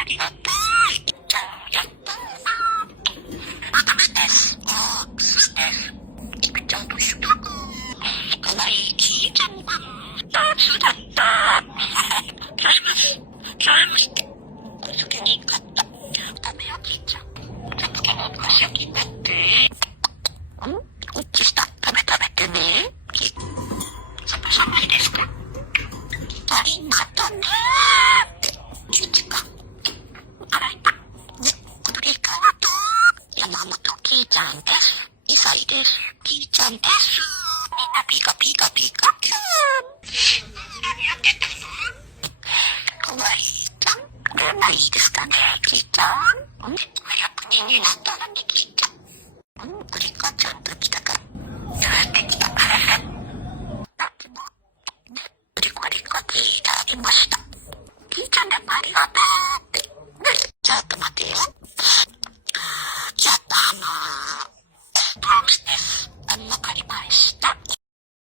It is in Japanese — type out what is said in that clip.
ありがとう。じゃあ、やっと。あ、ダメです。あ、そうです。キクちゃんと一緒だ。かわいいキーちゃんが2つだった。買います。買いました。お酒に買った。食べよう、キーちゃん。ちょっとこのお菓子を気になって。こっちした。食べてね。寒いですか？ありがとねー。キーちゃんが。あらいた。ね、ありがとう。山本キーちゃんです。2歳です。キーちゃんです。みんなピカピカピカピカ。何やってたの？かわいいちゃん。どんないいですかね、キーちゃん。役人になったらね、キーちゃん。クリカちゃんと来たから。できた。だっても、ね、クリカでいただきました。キーちゃんでもありがとうって。ね、ちょっと待てよ。